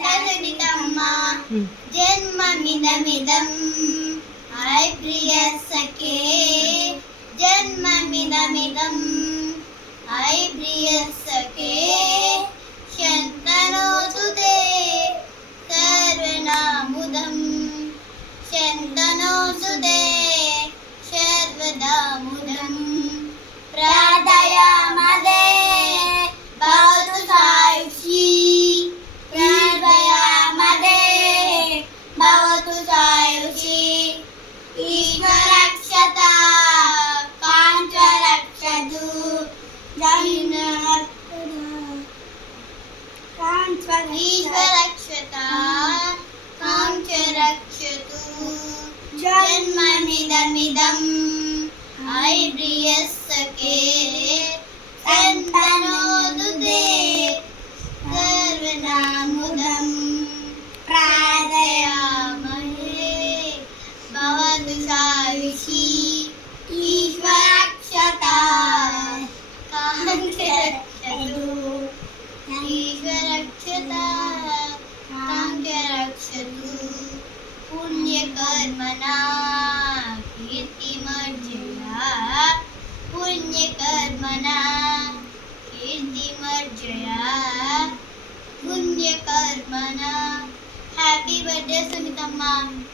जनितम्मा जन्ममिदमिदम् हाय प्रिय सखे जन्ममिदमिदम् हाय प्रिय सखे शन्तनोतुते सर्वनामुदम् शन्तनोतुते सर्वदामुदम् प्रार्थयामहे भवतु सायुषी प्रार्थयामहे भवतु सायुषी ईश्वरक्षता काञ्च रक्षतु ईश्वरक्षता काञ्च रक्षतु जन्ममिदमिदम् हाय प्रिय सखे शन्तनोतुते सर्वनामुदम् प्रार्थयामहे भवतु सायुषी ईश्वरक्षता काञ्च रक्षतु ईश्वरक्षता काञ्च रक्षतु पुण्यकर्मणा कीर्तिमर्जया पुण्यकर्मणा कीर्तिमर्जया पुण्यकर्मणा हैप्पी बर्थडे सुनीतम्मा।